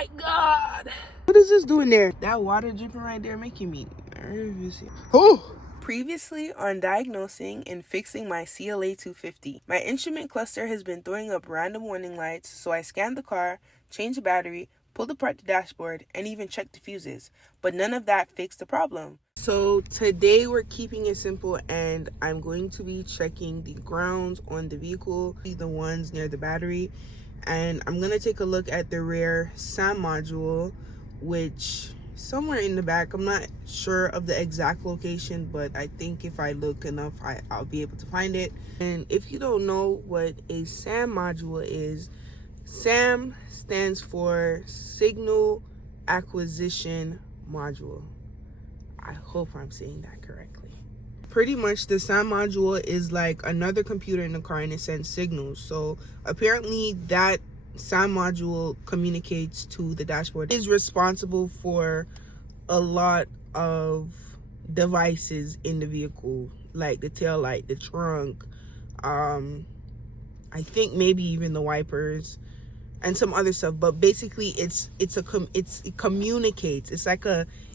my God. What is this doing there? That water dripping right there making me nervous. Oh! Previously on Diagnosing and Fixing My CLA250, my instrument cluster has been throwing up random warning lights, so I scanned the car, changed the battery, pulled apart the dashboard, and even checked the fuses, but none of that fixed the problem. So today we're keeping it simple, and I'm going to be checking the grounds on the vehicle, the ones near the battery, and I'm going to take a look at the rear SAM module, which somewhere in the back. I'm not sure of the exact location, but I think if I look enough, I'll be able to find it. And if you don't know what a SAM module is, SAM stands for Signal Acquisition Module. I hope I'm saying that correctly. Pretty much the SAM module is like another computer in the car, and it sends signals. So apparently that SAM module communicates to the dashboard. It is responsible for a lot of devices in the vehicle, like the tail light, the trunk, I think maybe even the wipers and some other stuff. But basically it communicates. It's like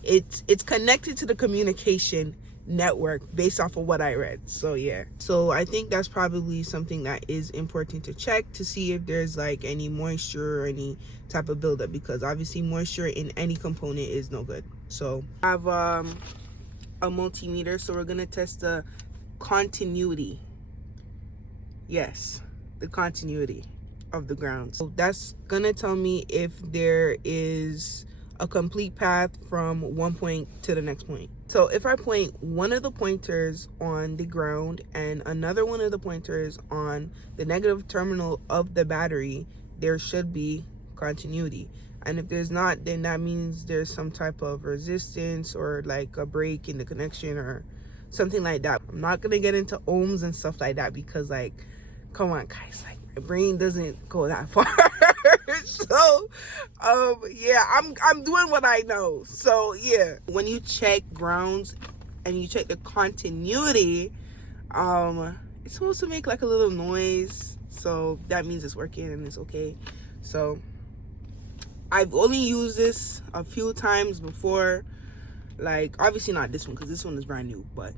it's connected to the communication network based off of what I read. So yeah, so I think that's probably something that is important to check to see if there's like any moisture or any type of buildup, because obviously moisture in any component is no good. So I have a multimeter, so we're gonna test the continuity. Yes, the continuity of the ground. So that's gonna tell me if there is a complete path from one point to the next point. So if I point one of the pointers on the ground and another one of the pointers on the negative terminal of the battery, there should be continuity. And if there's not, then that means there's some type of resistance or like a break in the connection or something like that. I'm not gonna get into ohms and stuff like that, because like, come on guys, like my brain doesn't go that far. So yeah, I'm doing what I know. So yeah, when you check grounds and you check the continuity, it's supposed to make like a little noise, so that means it's working and it's okay. So I've only used this a few times before, like obviously not this one because this one is brand new, but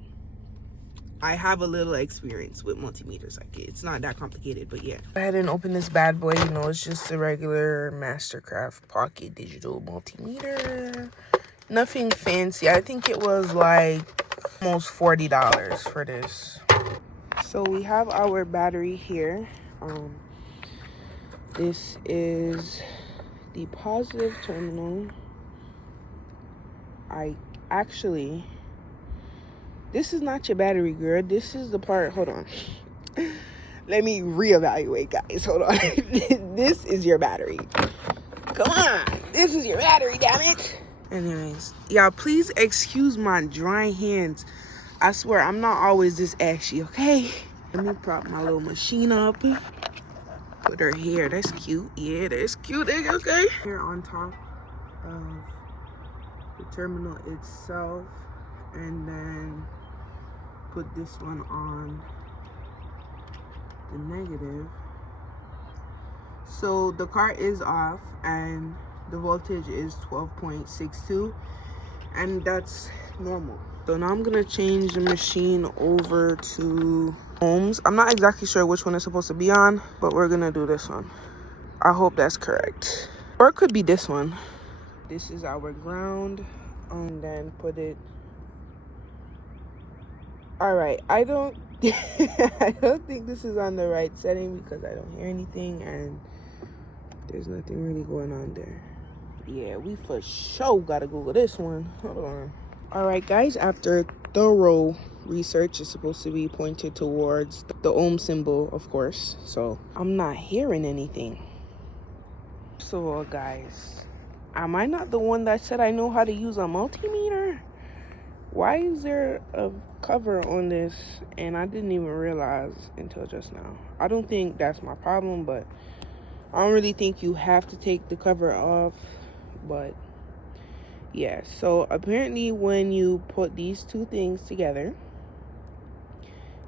I have a little experience with multimeters. Like it's not that complicated, but yeah. Go ahead and open this bad boy. You know, it's just a regular Mastercraft Pocket Digital multimeter. Nothing fancy. I think it was like almost $40 for this. So we have our battery here. This is the positive terminal. This is not your battery, girl. This is the part, hold on. Let me reevaluate, guys. Hold on. This is your battery. Come on. This is your battery, damn it. Anyways, y'all, please excuse my dry hands. I swear, I'm not always this ashy, okay? Let me prop my little machine up. Put her here. That's cute. Yeah, that's cute. Okay. Here on top of the terminal itself, and then put this one on the negative. So the car is off and the voltage is 12.62, and that's normal. So now I'm gonna change the machine over to ohms. I'm not exactly sure which one it's supposed to be on, but we're gonna do this one. I hope that's correct, or it could be this one. This is our ground, and then put it. All right, I don't think this is on the right setting because I don't hear anything and there's nothing really going on there. Yeah, we for sure gotta Google this one. Hold on. All right, guys, after thorough research, it's supposed to be pointed towards the ohm symbol, of course. So I'm not hearing anything. First of all, guys, am I not the one that said I know how to use a multimeter? Why is there a cover on this and I didn't even realize until just now? I don't think that's my problem, but I don't really think you have to take the cover off. But yeah, so apparently when you put these two things together,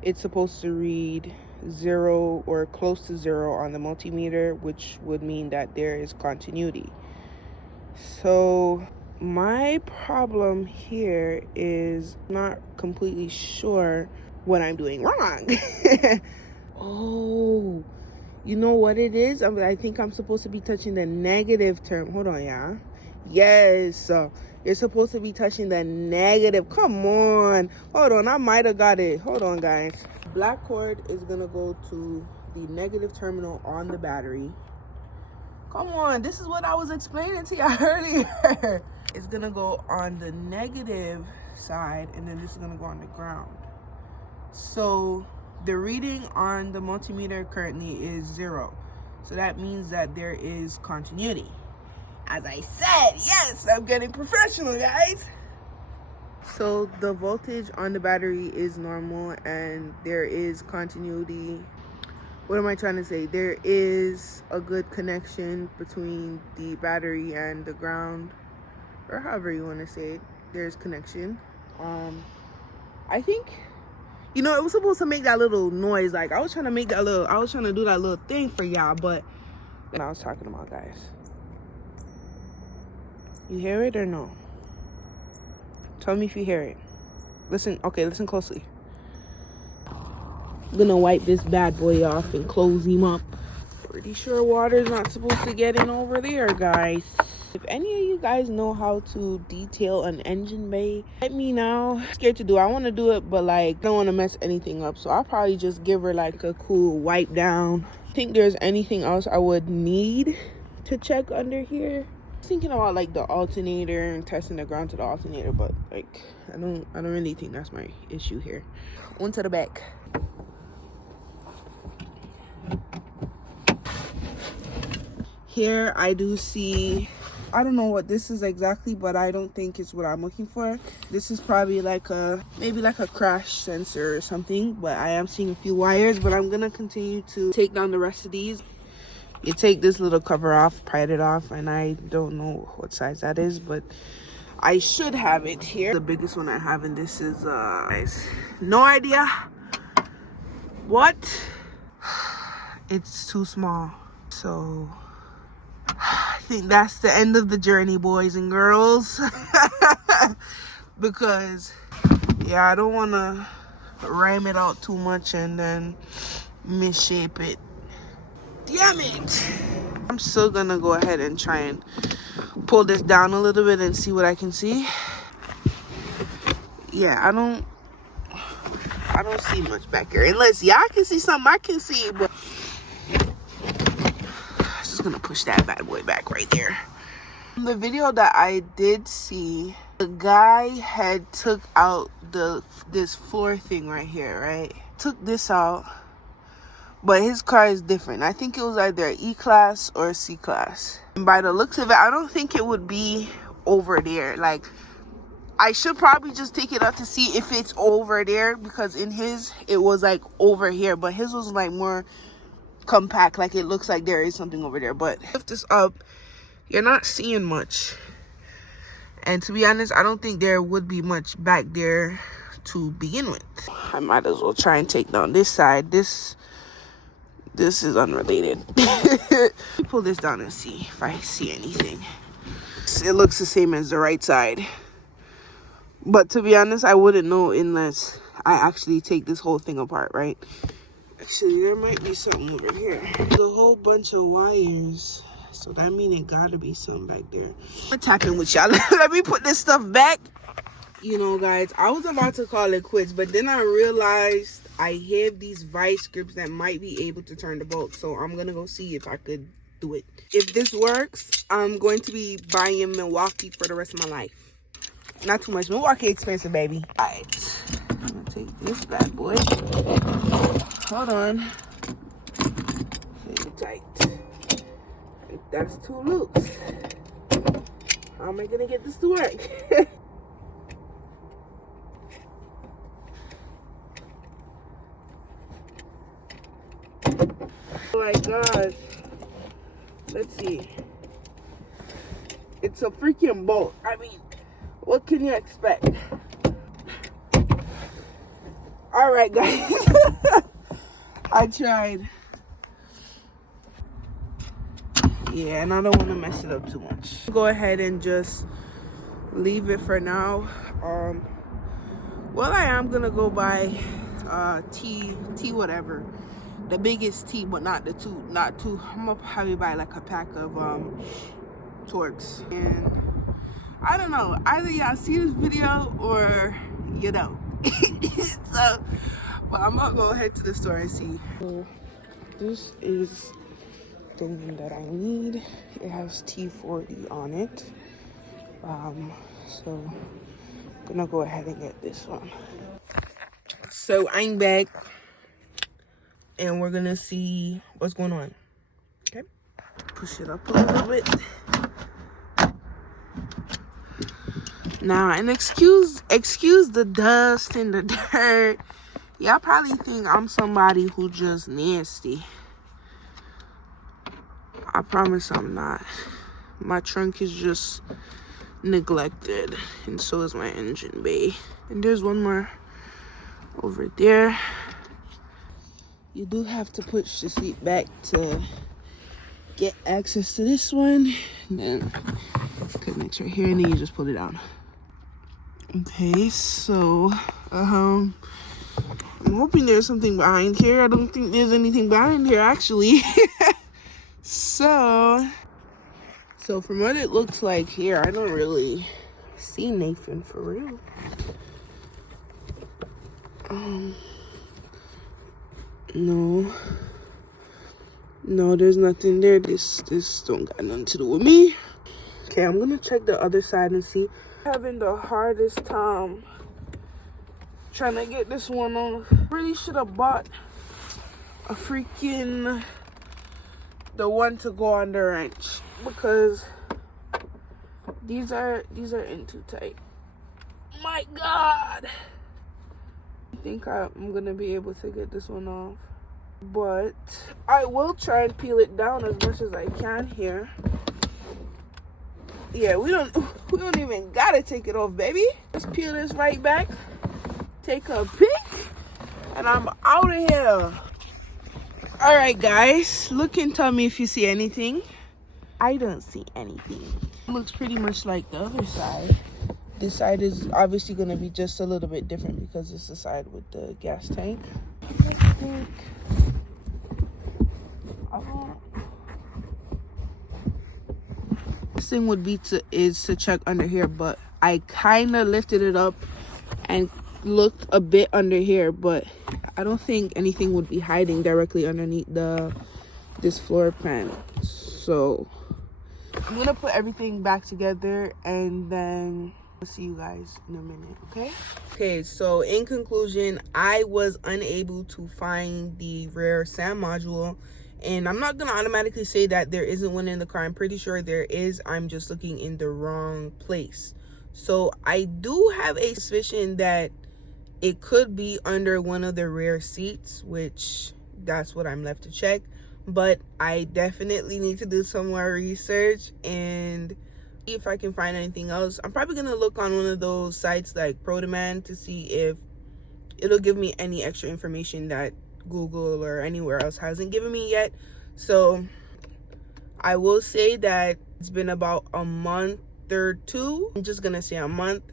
it's supposed to read 0 or close to 0 on the multimeter, which would mean that there is continuity. So my problem here is not completely sure what I'm doing wrong. Oh, you know what it is? I think I'm supposed to be touching the negative term. Hold on, yeah. Yes, you're supposed to be touching the negative. Come on. Hold on, I might have got it. Hold on, guys. Black cord is gonna go to the negative terminal on the battery. Come on, this is what I was explaining to you earlier. It's gonna go on the negative side, and then this is gonna go on the ground. So the reading on the multimeter currently is 0. So that means that there is continuity. As I said, yes, I'm getting professional, guys. So the voltage on the battery is normal and there is continuity. What am I trying to say? There is a good connection between the battery and the ground, or however you want to say it. There's connection. I think, you know, it was supposed to make that little noise. Like I was trying to do that little thing for y'all, but I was talking about, guys. You hear it or no? Tell me if you hear it. Listen, okay, listen closely. I'm gonna wipe this bad boy off and close him up. Pretty sure water's not supposed to get in over there, guys. If any of you guys know how to detail an engine bay, let me know. I'm scared to do it. I want to do it, but like I don't want to mess anything up, so I'll probably just give her like a cool wipe down. I think there's anything else I would need to check under here. Thinking about like the alternator and testing the ground to the alternator, but like I don't really think that's my issue here. On to the back. Here I do see, I don't know what this is exactly, but I don't think it's what I'm looking for. This is probably like maybe like a crash sensor or something, but I am seeing a few wires. But I'm gonna continue to take down the rest of these. You take this little cover off, pry it off, and I don't know what size that is, but I should have it here. The biggest one I have, and this is no idea what. It's too small, so I think that's the end of the journey, boys and girls. Because yeah, I don't want to ram it out too much and then misshape it. Damn it. I'm still gonna go ahead and try and pull this down a little bit and see what I can see. Yeah, I don't see much back here, unless y'all can see something I can see, but I'm just gonna push that bad boy back right there. In the video that I did see, the guy had took out this floor thing right here, right? Took this out. But his car is different. I think it was either an E-Class or a C-Class. And by the looks of it, I don't think it would be over there. Like, I should probably just take it out to see if it's over there. Because in his, it was like over here. But his was like more compact. Like, it looks like there is something over there. But lift this up, you're not seeing much. And to be honest, I don't think there would be much back there to begin with. I might as well try and take down this side. This is unrelated. Let me pull this down and see if I see anything. It looks the same as the right side. But to be honest, I wouldn't know unless I actually take this whole thing apart, right? Actually, there might be something over here. There's a whole bunch of wires. So that means it gotta be something back there. We're tapping with y'all. Let me put this stuff back. You know, guys, I was about to call it quits, but then I realized I have these vice grips that might be able to turn the bolt. So I'm going to go see if I could do it. If this works, I'm going to be buying in Milwaukee for the rest of my life. Not too much. Milwaukee expensive, baby. All right. I'm going to take this bad boy. Hold on. Very tight. That's too loose. How am I going to get this to work? Oh my gosh. Let's see. It's a freaking bolt. I mean, what can you expect? Alright, guys. I tried. Yeah, and I don't want to mess it up too much. Go ahead and just leave it for now. Well, I am gonna go buy tea whatever, the biggest tea, but not two. I'm gonna probably buy like a pack of Torques, and I don't know, either y'all see this video or you don't. So, but I'm gonna go ahead to the store and see. So, this is the one that I need. It has T40 on it. So I'm gonna go ahead and get this one. So I'm back, and we're gonna see what's going on. Okay, push it up a little bit. Now, and excuse the dust and the dirt. Y'all probably think I'm somebody who just nasty. I promise I'm not. My trunk is just neglected, and so is my engine bay. And there's one more over there. You do have to push the seat back to get access to this one, and then it connects right here, and then you just pull it down. Okay, so I'm hoping there's something behind here. I don't think there's anything behind here, actually. so from what it looks like here, I don't really see Nathan for real. No, there's nothing there. This don't got nothing to do with me. Okay, I'm gonna check the other side and see. Having the hardest time trying to get this one on. Really should have bought a freaking the one to go on the wrench, because these are in too tight. My God, I think I'm gonna be able to get this one off, but I will try and peel it down as much as I can here. Yeah, we don't even gotta take it off, baby. Just peel this right back, take a pic, and I'm out of here. All right, guys, look and tell me if you see anything. I don't see anything. It looks pretty much like the other side. This side is obviously gonna be just a little bit different because it's the side with the gas tank. Thing would be to check under here, but I kind of lifted it up and looked a bit under here, but I don't think anything would be hiding directly underneath this floor pan. So I'm gonna put everything back together, and then I'll see you guys in a minute. Okay, so in conclusion, I was unable to find the rear SAM module. And I'm not going to automatically say that there isn't one in the car. I'm pretty sure there is. I'm just looking in the wrong place. So I do have a suspicion that it could be under one of the rear seats, which that's what I'm left to check. But I definitely need to do some more research and see if I can find anything else. I'm probably going to look on one of those sites like ProDemand to see if it'll give me any extra information that Google or anywhere else hasn't given me yet. So I will say that it's been about a month or two. I'm just gonna say a month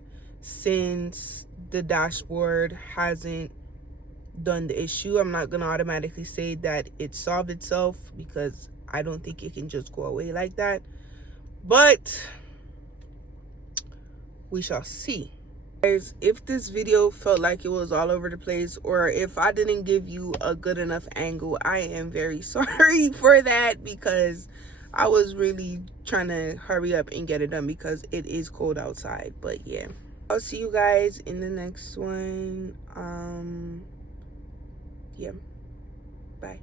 since the dashboard hasn't done the issue. I'm not gonna automatically say that it solved itself, because I don't think it can just go away like that, but we shall see. Guys, if this video felt like it was all over the place, or if I didn't give you a good enough angle, I am very sorry for that, because I was really trying to hurry up and get it done because it is cold outside. But yeah, I'll see you guys in the next one. Yeah, bye.